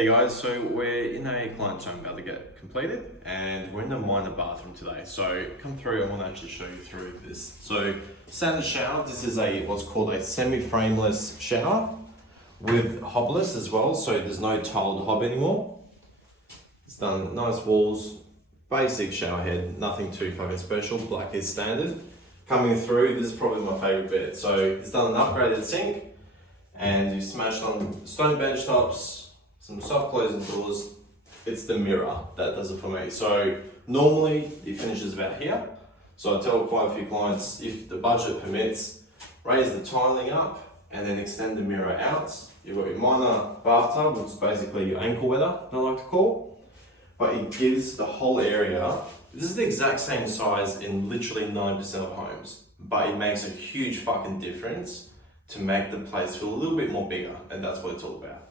Hey guys, so we're in a client's home about to get completed and we're in a minor bathroom today. So come through, I want to actually show you through this. So standard shower, this is what's called a semi-frameless shower with hobless as well. So there's no tiled hob anymore. It's done nice walls, basic shower head, nothing too fucking special. Black is standard. Coming through, this is probably my favorite bit. So it's done an upgraded sink and you smashed on stone bench tops, some soft closing doors. It's the mirror that does it for me. So normally it finishes about here. So I tell quite a few clients, if the budget permits, raise the tiling up and then extend the mirror out. You've got your minor bathtub, which is basically your ankle weather, I like to call. But it gives the whole area, this is the exact same size in literally 90% of homes, but it makes a huge fucking difference to make the place feel a little bit more bigger, and that's what it's all about.